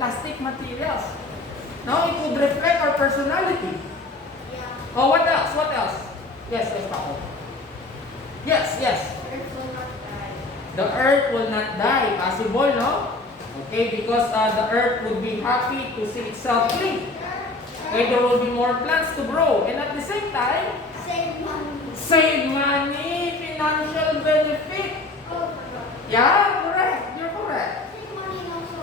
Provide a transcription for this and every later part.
plastic materials. Now, it would reflect our personality. Yeah. Oh, what else? What else? Yes, Paco. Yes, yes. Earth will not die. The earth will not die. Possible, no? Okay, because the earth would be happy to see itself clean. Okay, there will be more plants to grow. And at the same time, Save money. save money, financial benefit. Oh my God. Yeah, correct. You're correct. Save money also.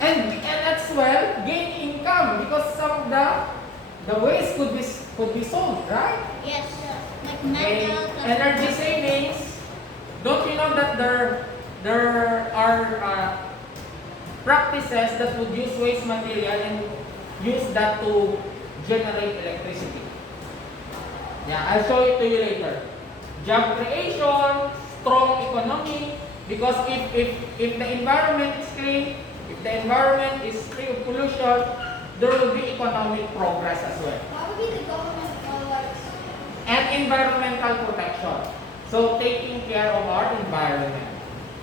And as well, gain income because some of the waste could be sold, right? Yes. Like Okay. metal. Energy savings. Don't you know that there are practices that would use waste material and use that to generate electricity? Yeah, I'll show it to you later. Job creation, strong economy, because if the environment is clean, if the environment is free of pollution, there will be economic progress as well. Why would be the government like? And environmental protection. So taking care of our environment.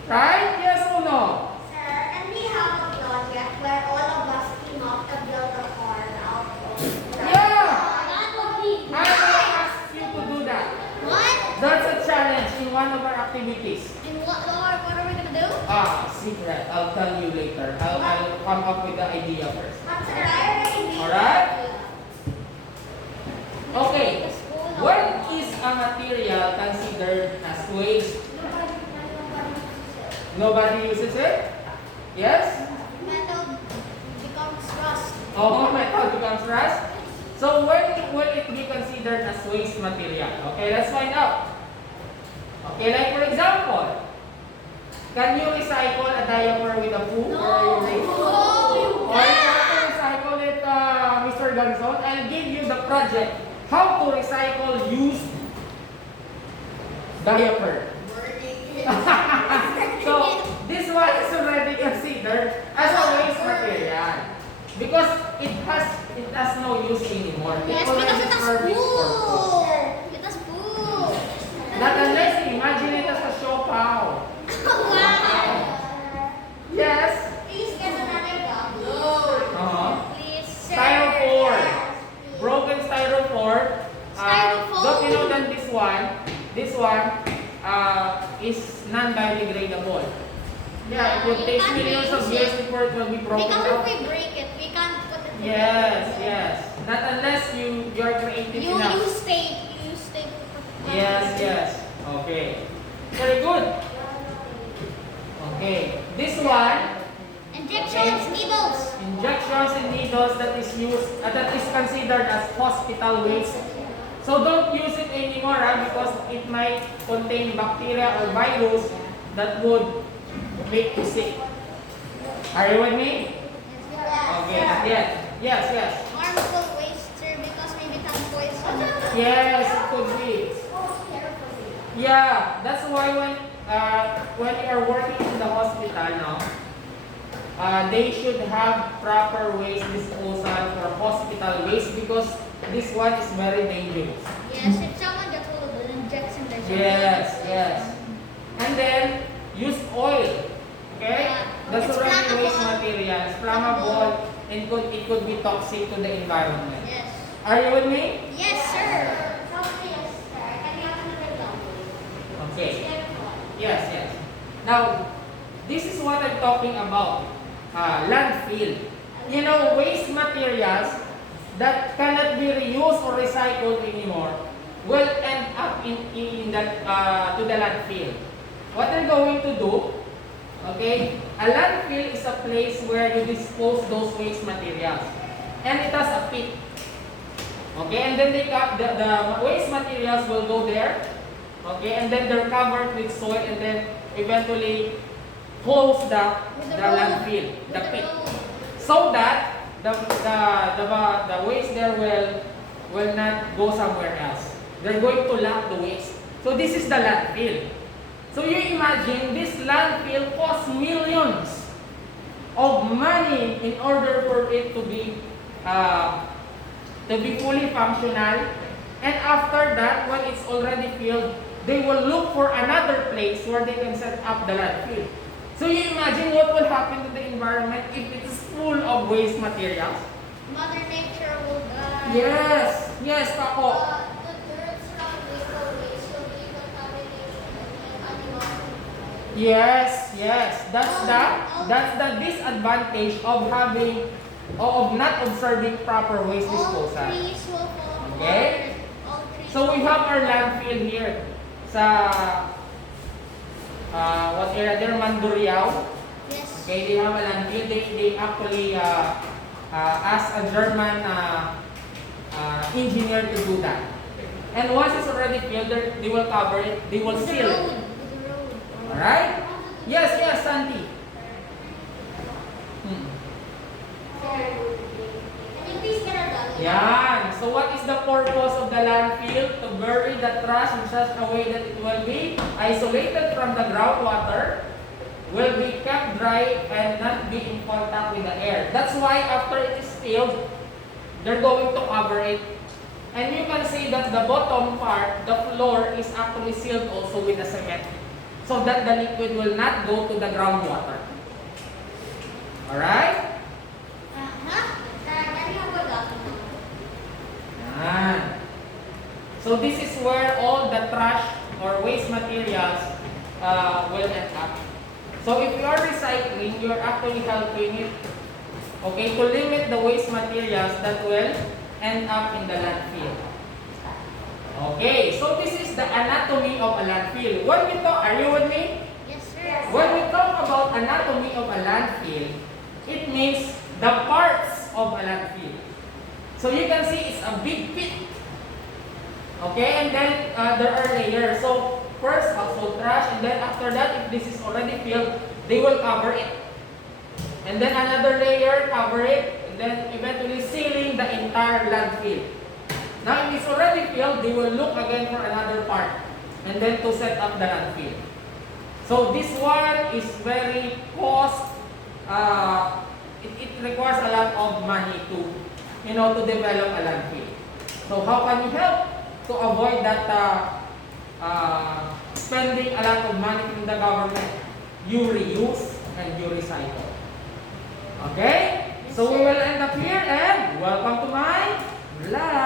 Right? Yes or no? Sir, and we have a project where all of us team up to build a car out of. Yeah! That would be I will ask you to do that. What? That's a challenge in one of our activities. And what are we gonna do? Secret. I'll tell you later. I'll come up with the idea first. But sir, I already made Alright. it. Okay. The school of- When is a material considered as waste? Nobody uses it. Nobody uses it? Yes? Metal becomes rust. Oh, metal becomes rust. So when will it be considered as waste material? Okay, let's find out. Okay, like for example, can you recycle a diaper with a poo or a urine? Oh, Or you want to recycle it, Mr. Ganson? I'll give you the project. How to recycle used diaper. So, this one is already considered as a waste material. Because it has no use anymore. Yes, already because it has served its purpose. poo. It has poo. Not unless you imagine it as a show cow. Wow. Yes. Please get another dog. Please, sir. Styrofoam. Broken styrofoam. Styrofoam. Don't you know that this one is non-biodegradable. Yeah, it will take can't millions of reuse years it. before it will be broken Because up. if we break it, we can't put it Yes, together. yes. Not unless you're creative You enough. use tape. You use tape. to put- Yes, yes. Okay. Very good. Okay. This one, Injections, needles. injections and needles that is considered as hospital waste. So don't use it anymore because it might contain bacteria or virus that would make you sick. Are you with me? Okay, not yet. Yes, yes. Harmful waste, sir, because we become poisoned. Yes, it could be. Yeah, that's why when you are working in the hospital now, they should have proper waste disposal for hospital waste because this one is very dangerous. Yes, if someone gets hold of an injection, there's a Yes, yes. And then use oil. Okay? Yeah. That's It's already waste flammable. material. It's flammable and it could be toxic to the environment. Yes. Are you with me? Yes, sir. Yes, sir. Can you have another dog? Okay. Yes, yes. Now, this is what I'm talking about. Landfill. You know, waste materials that cannot be reused or recycled anymore will end up in that to the landfill. What they're going to do, okay? A landfill is a place where you dispose those waste materials, and it has a pit. Okay, and then the waste materials will go there. Okay, and then they're covered with soil, and then eventually close the landfill, the pit, so that the waste there will not go somewhere else. They're going to lock the waste. So this is the landfill. So you imagine this landfill costs millions of money in order for it to be fully functional. And after that, when it's already filled, they will look for another place where they can set up the landfill. So you imagine what will happen to the environment if it is full of waste materials? Mother Nature will die. Yes, yes, Kako. The dirt surrounding the waste will be contaminated and animals. Yes, yes. That's the disadvantage of having or of not observing proper waste All disposal. trees will fall Okay. apart. All trees So we have our landfill here sa what area there, Mandurriao. Yes. Okay, they have a landfill. They actually ask a German engineer to do that. And once it's already filled, they will cover it. They will With the seal it. road. With the road. Alright? Yes, yes, Santi. Hmm. Can you please get our dog? Yan. So what is the purpose of the landfill? To bury the trash in such a way that it will be isolated from the groundwater, will be kept dry and not be in contact with the air. That's why after it is filled, they're going to cover it. And you can see that the bottom part, the floor, is actually sealed also with a cement, so that the liquid will not go to the groundwater. Alright? Yan. So this is where all the trash or waste materials will end up. So if you are recycling, you are actually helping it, okay, to limit the waste materials that will end up in the landfill. Okay, so this is the anatomy of a landfill. When we talk, are you with me? Yes, sir. When we talk about anatomy of a landfill, it means the parts of a landfill. So you can see it's a big pit. Okay, and then there are layers. So first household trash, and then after that, if this is already filled, they will cover it. And then another layer, cover it, and then eventually sealing the entire landfill. Now if it's already filled, they will look again for another part, and then to set up the landfill. So this one is very cost. It requires a lot of money to, to develop a landfill. So how can you help to avoid that spending a lot of money from the government? You reuse and you recycle. Okay? So we will end up here and welcome to my vlog.